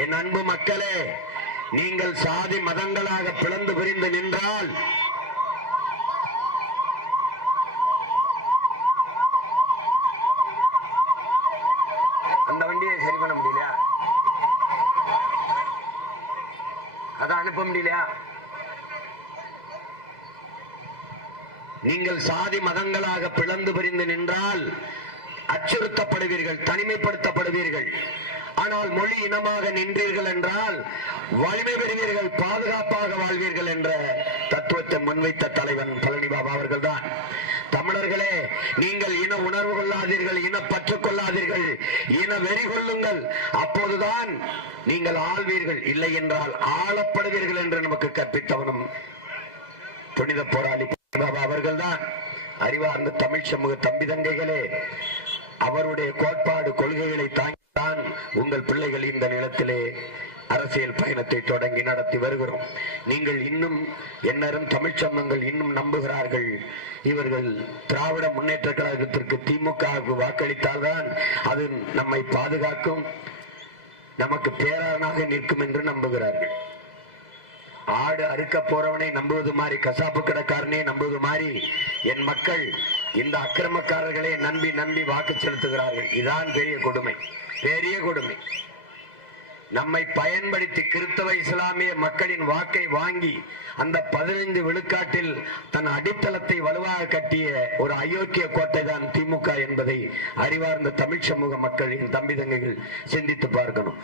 என் அன்பு மக்களே நீங்கள் சாதி மதங்களாக பிளந்து பிரிந்து நின்றால் அந்த வண்டியை சரி பண்ண முடியலையா? அதை அனுப்ப முடியலையா? நீங்கள் சாதி மதங்களாக பிளந்து பிரிந்து நின்றால் அச்சுறுத்தப்படுவீர்கள் தனிமைப்படுத்தப்படுவீர்கள். ஆனால் மொழி இனமாக நின்றீர்கள் என்றால் வலிமை பெறுவீர்கள் பாதுகாப்பாக வாழ்வீர்கள் என்ற தத்துவத்தை முன்வைத்த தலைவன் பழனி பாபா அவர்கள்தான். தமிழர்களே நீங்கள் இன உணர்வு கொள்ளாதீர்கள் இனப்பற்று கொள்ளாதீர்கள் இன வெறி கொள்ளுங்கள். அப்போதுதான் நீங்கள் ஆள்வீர்கள். இல்லை என்றால் ஆளப்படுவீர்கள் என்று நமக்கு கற்பித்தவனும் புனித போராளி பாபா அவர்கள்தான். அறிவார்ந்த தமிழ் சமூக தம்பி தங்கைகளே அவருடைய கோட்பாடு கொள்கைகளை தாங்கித்தான் உங்கள் பிள்ளைகள் இந்த நிலத்திலே அரசியல் பயணத்தை தொடங்கி நடத்தி வருகிறோம். நீங்கள் இன்னும் என்னரும் தமிழ் சங்கங்கள் இன்னும் நம்புகிறார்கள். இவர்கள் திராவிட முன்னேற்ற கழகத்திற்கு திமுகவுக்கு வாக்களித்தால்தான் அது நம்மை பாதுகாக்கும் நமக்கு பேரானாக நிற்கும் என்று நம்புகிறார்கள். ஆடு அறுக்க போறவனை நம்புவது மாதிரி கசாப்பு கடைக்காரனே நம்புவது மாதிரி என் மக்கள் இந்த அக்கிரமக்காரர்களை நம்பி நம்பி வாக்கு செலுத்துகிறார்கள். இதான் பெரிய கொடுமை. பெரிய கொடுமை. நம்மை பயன்படுத்தி கிறிஸ்தவ இஸ்லாமிய மக்களின் வாக்கை வாங்கி அந்த பதினைந்து விழுக்காட்டில் தன் அடித்தளத்தை வலுவாக கட்டிய ஒரு அயோக்கிய கோட்டை தான் திமுக என்பதை அறிவார்ந்த தமிழ் சமூக மக்களின் தம்பி தங்கைகள் சிந்தித்து பார்க்கணும்.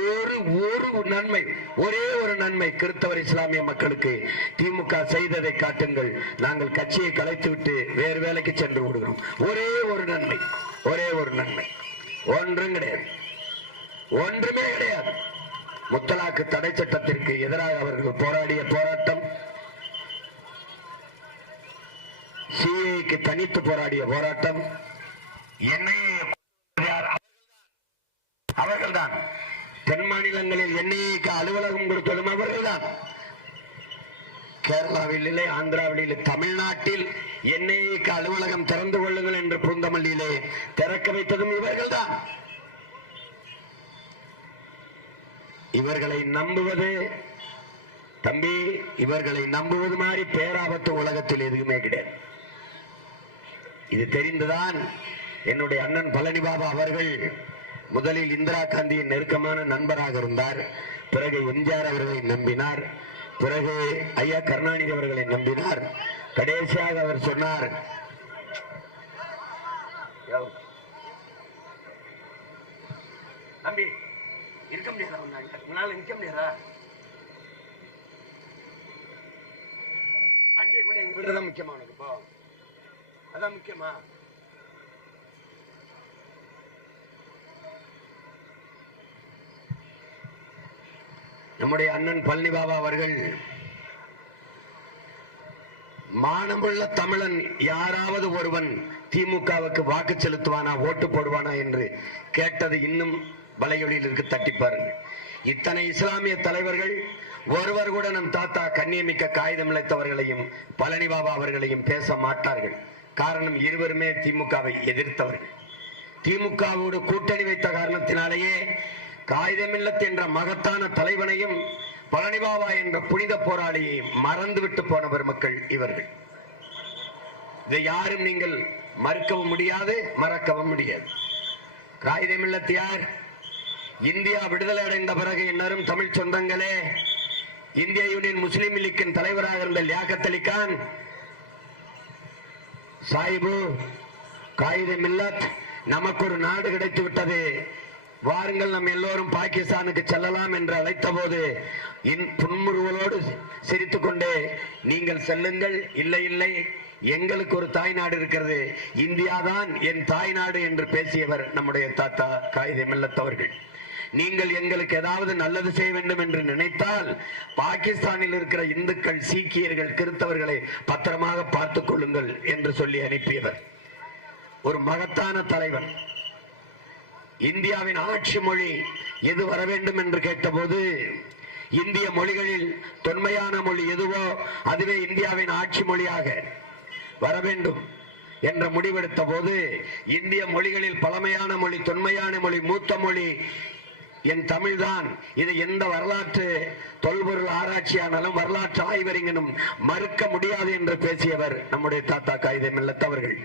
ஒரு ஒரு நன்மை ஒரே ஒரு நன்மை கிறிஸ்தவர் இஸ்லாமிய மக்களுக்கு திமுக செய்ததை காட்டுங்கள். நாங்கள் கட்சியை கலைத்துவிட்டு வேறு வேலைக்கு சென்று விடுகிறோம். ஒரே ஒரு நன்மை ஒரே ஒரு நன்மை. ஒன்றும் கிடையாது. ஒன்றுமே கிடையாது. முத்தலாக்கு தடை சட்டத்திற்கு எதிராக அவர்கள் போராடிய போராட்டம் சிஏக்கு தனித்து போராடிய போராட்டம் என்ஐஏ அவர்கள்தான். தென் மாநிலங்களில் என்ஐஏக்கு அலுவலகம் கொடுத்ததும் அவர்கள்தான். கேரளாவில் இல்லை ஆந்திராவில் இல்லை தமிழ்நாட்டில் என்ஐஏக்கு அலுவலகம் திறந்து கொள்ளுங்கள் என்று பூந்தமல்லியிலே திறக்க வைத்ததும் இவர்கள்தான். இவர்களை நம்புவது. தம்பி இவர்களை நம்புவது மாதிரி பேராபத்து உலகத்தில் எதுவுமே கிடையாது. இது தெரிந்துதான் என்னுடைய அண்ணன் பழனி பாபா அவர்கள் முதலில் இந்திரா காந்தியின் நெருக்கமான நண்பராக இருந்தார். பிறகு எம்ஜிஆர் அவர்களை நம்பினார். பிறகு ஐயா கருணாநிதி அவர்களை நம்பினார். கடைசியாக அவர் சொன்னார் தம்பி இருக்க முடியாதா உன்னால? உங்களால நிக்க முடியாதா? வண்டியை கொண்டு எங்க விடுறதா முக்கியமா உனக்கு இப்போ? அதான் முக்கியமா? நம்முடைய அண்ணன் பழனி பாபா அவர்கள் மானமுள்ள தமிழன் யாராவது ஒருவன் திமுகவுக்கு வாக்கு செலுத்துவானா ஓட்டு போடுவானா என்று கேட்டது இன்னும் வலையொலியில் இருக்கு தட்டி பாருங்க இத்தனை இஸ்லாமிய தலைவர்கள் ஒருவர் கூட நம் தாத்தா கண்ணியமிக்க காகிதம் இழைத்தவர்களையும் பழனி பாபா அவர்களையும் பேச மாட்டார்கள். காரணம் இருவருமே திமுகவை எதிர்த்தவர்கள். திமுகவோடு கூட்டணி வைத்த காரணத்தினாலேயே காகிதமில்லத் என்ற மகத்தான தலைவனையும் பழனிபாபா என்ற புனித போராளியை மறந்துவிட்டு போன பெருமக்கள் இவர்கள். இதை யாரும் நீங்கள் மறுக்கவும் முடியாது மறக்கவும் முடியாது. காகிதமில்லத் யார்? இந்தியா விடுதலை அடைந்த பிறகு இன்னரும் தமிழ் சொந்தங்களே. இந்திய யூனியன் முஸ்லீம் லீக்கின் தலைவராக இருந்த லியாக்கத் அலிகான் சாயிபு காயிதே மில்லத் நமக்கு ஒரு நாடு கிடைத்து விட்டது. வாருங்கள் நம் எல்லோரும் பாகிஸ்தானுக்கு செல்லலாம் என்று அழைத்த போது புன்முறுவலோடு சிரித்துக் கொண்டே நீங்கள் செல்லுங்கள். இல்லை இல்லை. எங்களுக்கு ஒரு தாய் நாடு இருக்கிறது. இந்தியாதான் என் தாய் நாடு என்று பேசியவர் நம்முடைய தாத்தா காயிதே மில்லத் அவர்கள். நீங்கள் எங்களுக்கு ஏதாவது நல்லது செய்ய வேண்டும் என்று நினைத்தால் பாகிஸ்தானில் இருக்கிற இந்துக்கள் சீக்கியர்கள் கிறிஸ்தவர்களை பத்திரமாக பார்த்துக் கொள்ளுங்கள் என்று சொல்லி அனுப்பியவர். ஒரு மகத்தான தலைவன் இந்தியாவின் ஆட்சி மொழி எது வர வேண்டும் என்று கேட்டபோது இந்திய மொழிகளில் தொன்மையான மொழி எதுவோ அதுவே இந்தியாவின் ஆட்சி மொழியாக வர வேண்டும் என்ற முடிவெடுத்த போது இந்திய மொழிகளில் பழமையான மொழி தொன்மையான மொழி மூத்த மொழி என் தமிழ்தான். இது எந்த வரலாற்று தொல்பொருள் ஆராய்ச்சியானாலும் வரலாற்று ஆய்வறிஞனும் மறுக்க முடியாது என்று பேசியவர் நம்முடைய தாத்தா காகித மில்லத்தவர்கள்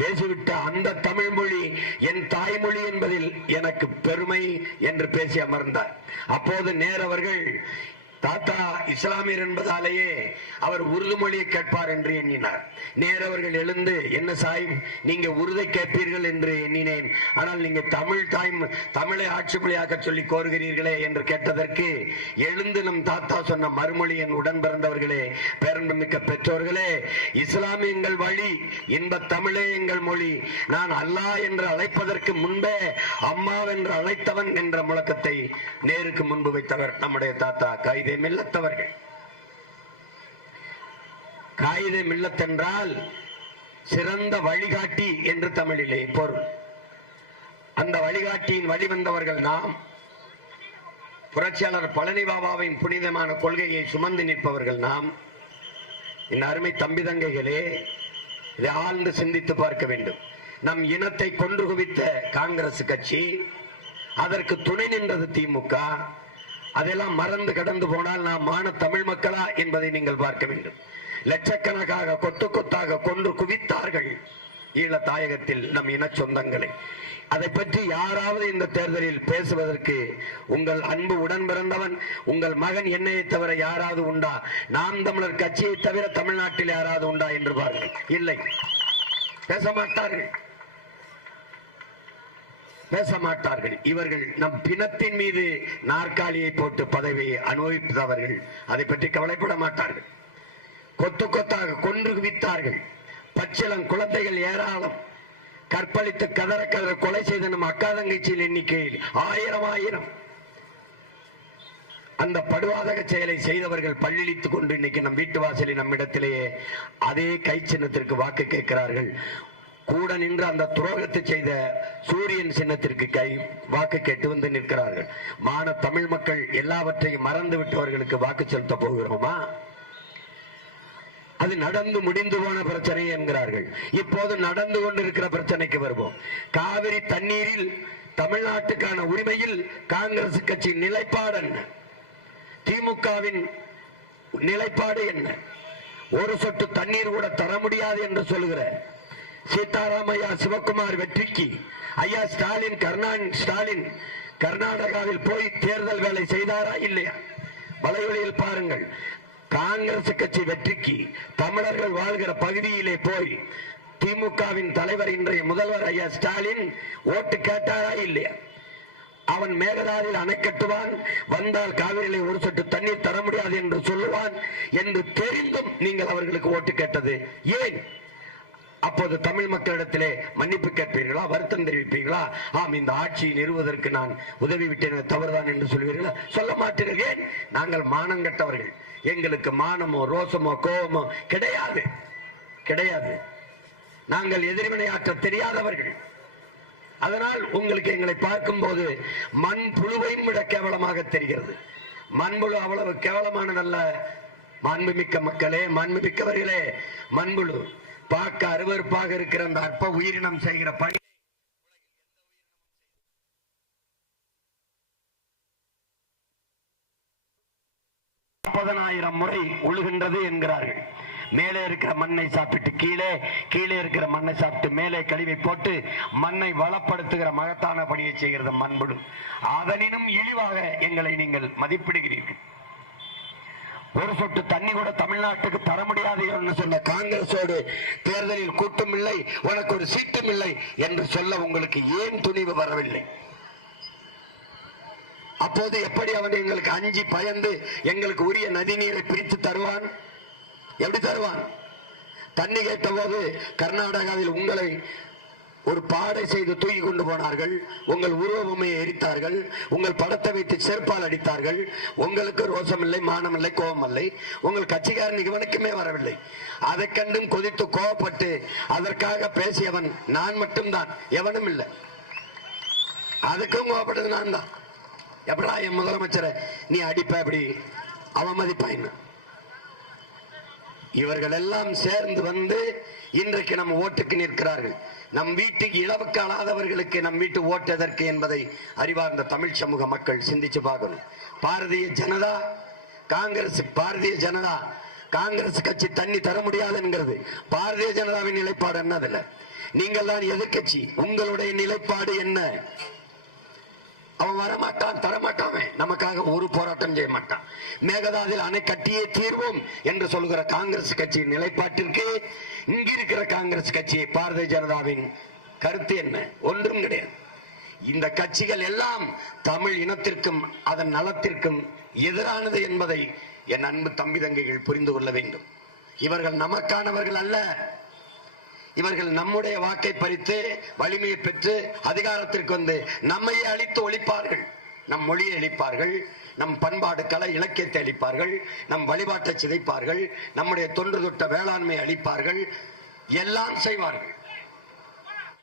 பேசிவிட்ட அந்த தமிழ் மொழி என் தாய்மொழி என்பதில் எனக்கு பெருமை என்று பேசி அமர்ந்தார். அப்போது நேரவர்கள் தாத்தா இஸ்லாமியர் என்பதாலேயே அவர் உருது மொழியை கேட்பார் என்று எண்ணினார். நேரவர்கள் எழுந்து என்ன சாயும் நீங்க உருதை கேட்பீர்கள் என்று எண்ணினேன். ஆனால் நீங்க தமிழ் தாய் தமிழை ஆட்சி மொழியாக்க சொல்லி கோருகிறீர்களே என்று கேட்டதற்கு எழுந்து நம் தாத்தா சொன்ன மறுமொழி என் உடன் பிறந்தவர்களே பேரன்புமிக்க பெற்றோர்களே இஸ்லாம் எங்கள் வழி இன்ப தமிழே எங்கள் மொழி. நான் அல்லாஹ் என்று அழைப்பதற்கு முன்பே அம்மா என்று அழைத்தவன் என்ற முழக்கத்தை நேருக்கு முன்பு வைத்தவர் நம்முடைய தாத்தா கைதே. மில்லத்தவர்கள். காயிதே மில்லத்தென்றால் சிறந்த வழிகாட்டி என்று தமிழிலே பொருள். அந்த வழிகாட்டியின் வழிவந்தவர்கள் நாம். புரட்சியாளர் பழனி பாபாவின் புனிதமான கொள்கையை சுமந்து நிற்பவர்கள் நாம். இந்த அருமை தம்பி தங்கைகளே இதை ஆழ்ந்து சிந்தித்து பார்க்க வேண்டும். நம் இனத்தை கொன்று குவித்த காங்கிரஸ் கட்சி அதற்கு துணை நின்றது திமுக அதெல்லாம் மறந்து கடந்து போனால் நாம் மான தமிழ் மக்களா என்பதை நீங்கள் பார்க்க வேண்டும். லட்சக்கணக்காக கொத்து கொத்தாக கொன்று குவித்தார்கள் ஈழ தாயகத்தில் நம் இன சொந்தங்களை. அதை பற்றி யாராவது இந்த தேர்தலில் பேசுவதற்கு உங்கள் அன்பு உடன் பிறந்தவன் உங்கள் மகன் என்னையை தவிர யாராவது உண்டா? நாம் தமிழர் கட்சியை தவிர தமிழ்நாட்டில் யாராவது உண்டா என்று பாருங்கள். இல்லை. பேச மாட்டார்கள். பேச மாட்டார்கள் இவர்கள் நம் பிணத்தின் மீது நாற்காலியை போட்டு பதவியை அனுபவிப்பவர்கள். அதை பற்றி கவலைப்பட மாட்டார்கள். கொத்து கொத்தாக கொன்று குவித்தார்கள். குழந்தைகள் ஏராளம். கற்பழித்து கதற கதற கொலை செய்த நம் அக்கா தங்கச்சியின் எண்ணிக்கையில் ஆயிரம் ஆயிரம். அந்த படுவாதக செயலை செய்தவர்கள் பள்ளிழித்துக் கொண்டு இன்னைக்கு நம் வீட்டு வாசலில் நம்மிடத்திலேயே அதே கை சின்னத்திற்கு வாக்கு கேட்கிறார்கள். கூட நின்று அந்த துரோகத்தை செய்த சூரியன் சின்னத்திற்கு கை வாக்கு கேட்டு வந்து நிற்கிறார்கள். மான தமிழ் மக்கள் எல்லாவற்றையும் மறந்து விட்டவர்களுக்கு வாக்கு செலுத்த போகிறோமா? அது நடந்து முடிந்து போன பிரச்சனை என்கிறார்கள். இப்போது நடந்து கொண்டிருக்கிற பிரச்சனைக்கு வருவோம். காவிரி தண்ணீரில் தமிழ்நாட்டுக்கான உரிமையில் காங்கிரஸ் கட்சி நிலைப்பாடு என்ன? திமுகவின் நிலைப்பாடு என்ன? ஒரு சொட்டு தண்ணீர் கூட தர முடியாது என்று சொல்லுகிற சீதாராமையா சிவகுமார் வெற்றிக்கு. ஐயா ஸ்டாலின் கருணா ஸ்டாலின் கர்நாடகாவில் போய் தேர்தல் வேலை செய்தாரா இல்லையா? வலைவழியில் பாருங்கள். காங்கிரஸ் கட்சி வெற்றிக்கு தமிழர்கள் வாழ்கிற பகுதியிலே போய் திமுகவின் தலைவர் இன்றைய முதல்வர் ஐயா ஸ்டாலின் ஓட்டு கேட்டாரா இல்லையா? அவன் மேகதாரில் அணை கட்டுவான் வந்தால் காவிரியிலே ஒரு சொட்டு தண்ணீர் தர முடியாது என்று சொல்லுவான் என்று தெரிந்தும் நீங்கள் அவர்களுக்கு ஓட்டு கேட்டது. ஏன்? அப்போது தமிழ் மக்களிடத்திலே மன்னிப்பு கேட்பீர்களா? வருத்தம் தெரிவிப்பீர்களா? ஆம் இந்த ஆட்சியை நிறுவதற்கு நான் உதவி விட்டேன் தவறுதான் என்று சொல்வீர்களா சொல்ல மாட்டீர்கள். ஏன்? நாங்கள் மானம் கட்டவர்கள். எங்களுக்கு மானமோ ரோசமோ கோபமோ கிடையாது. கிடையாது. நாங்கள் எதிர்வினையாற்ற தெரியாதவர்கள். அதனால் உங்களுக்கு எங்களை பார்க்கும்போது மண் புழுவையும் விட கேவலமாக தெரிகிறது. மண்புழு அவ்வளவு கேவலமானதல்ல. மாண்புமிக்க மக்களே மாண்புமிக்கவர்களே மண்புழு. பார்க்க அருவருப்பாக இருக்கிற அந்த அற்ப உயிரினம் செய்கிற பணி. முப்பதனாயிரம் முறை உழுகின்றது என்கிறார்கள். மேலே இருக்கிற மண்ணை சாப்பிட்டு கீழே கீழே இருக்கிற மண்ணை சாப்பிட்டு மேலே கழிவை போட்டு மண்ணை வளப்படுத்துகிற மகத்தான பணியை செய்கிறது மண்புழு. அதனினும் இழிவாக எங்களை நீங்கள் மதிப்பிடுகிறீர்கள். ஒரு சொட்டு தண்ணி கூட தமிழ்நாட்டுக்கு தர முடியாது என்று சொன்ன காங்கிரசோடு தேர்தலில் கூட்டம் இல்லை உனக்கு ஒரு சீட்டும் இல்லை என்று சொல்ல உங்களுக்கு ஏன் துணிவு வரவில்லை? அப்போது எப்படி அவன் எங்களுக்கு அஞ்சி பயந்து எங்களுக்கு உரிய நதிநீரை பிரித்து தருவான்? எப்படி தருவான்? தண்ணி கேட்டபோது கர்நாடகாவில் உங்களை ஒரு பாடை செய்து தூக்கி கொண்டு போனார்கள். உங்கள் உருவமையை எரித்தார்கள். உங்கள் படத்தை வைத்து செருப்பால் அடித்தார்கள். உங்களுக்கு ரோசமில்லை மானமில்லை கோபமில்லை. இல்லை உங்கள் கட்சிக்காரன் இவனுக்குமே வரவில்லை. அதை கண்டும் கொதித்து கோபப்பட்டு அதற்காக பேசியவன் நான் மட்டும்தான். எவனும் இல்லை. அதுக்கும் கோபப்பட்டது நான் தான் எப்படா என் முதலமைச்சரை நீ அடிப்ப அப்படி. அவமதிப்பா என்ன? இவர்கள் எல்லாம் சேர்ந்து வந்து இன்றைக்கு நம் ஓட்டுக்கு நிற்கிறார்கள். நம் வீட்டுக்கு இழவுக்கு அழாதவர்களுக்கு நம் வீட்டு ஓட்டு எதற்கு என்பதை அறிவார்ந்த தமிழ் சமூக மக்கள் சிந்திச்சு பார்க்கணும். பாரதிய ஜனதா காங்கிரஸ் பாரதிய ஜனதா காங்கிரஸ் கட்சி தண்ணி தர முடியாதுங்கிறது. பாரதிய ஜனதாவின் நிலைப்பாடு என்ன அதுல நீங்கள் தான் எதிர்கட்சி உங்களுடைய நிலைப்பாடு என்ன? அவன் வரமாட்டான் தரமாட்டான். ஒரு போராட்டம் செய்ய மாட்டான் மேகதாதில் அணை கட்டியே தீர்வோம் என்று சொல்கிற காங்கிரஸ் கட்சியின் நிலைப்பாட்டிற்கு இங்கிருக்கிற காங்கிரஸ் கட்சி பாரதிய ஜனதாவின் கருத்து என்ன? ஒன்றும் கிடையாது. இந்த கட்சிகள் எல்லாம் தமிழ் இனத்திற்கும் அதன் நலத்திற்கும் எதிரானது என்பதை என் அன்பு தம்பி தங்கைகள் புரிந்து கொள்ள வேண்டும். இவர்கள் நமக்கானவர்கள் அல்ல. இவர்கள் நம்முடைய வாக்கை பறித்து வலிமையை பெற்று அதிகாரத்திற்கு வந்து நம்மையே அழித்து ஒழிப்பார்கள். நம் மொழியை அழிப்பார்கள் நம் பண்பாடு கலை இலக்கியத்தை அழிப்பார்கள் நம் வழிபாட்டை சிதைப்பார்கள் நம்முடைய தொன்று தொட்ட வேளாண்மை அழிப்பார்கள் எல்லாம் செய்வார்கள்.